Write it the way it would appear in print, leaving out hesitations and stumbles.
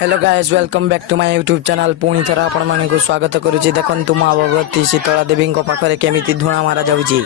Hello guys welcome back to my YouTube channel पुणी थर आपण मानक स्वागत करुछि। देखंतु मां भगवती शीतला देवी पाखरे केमिति धुणा मारा जाउछि।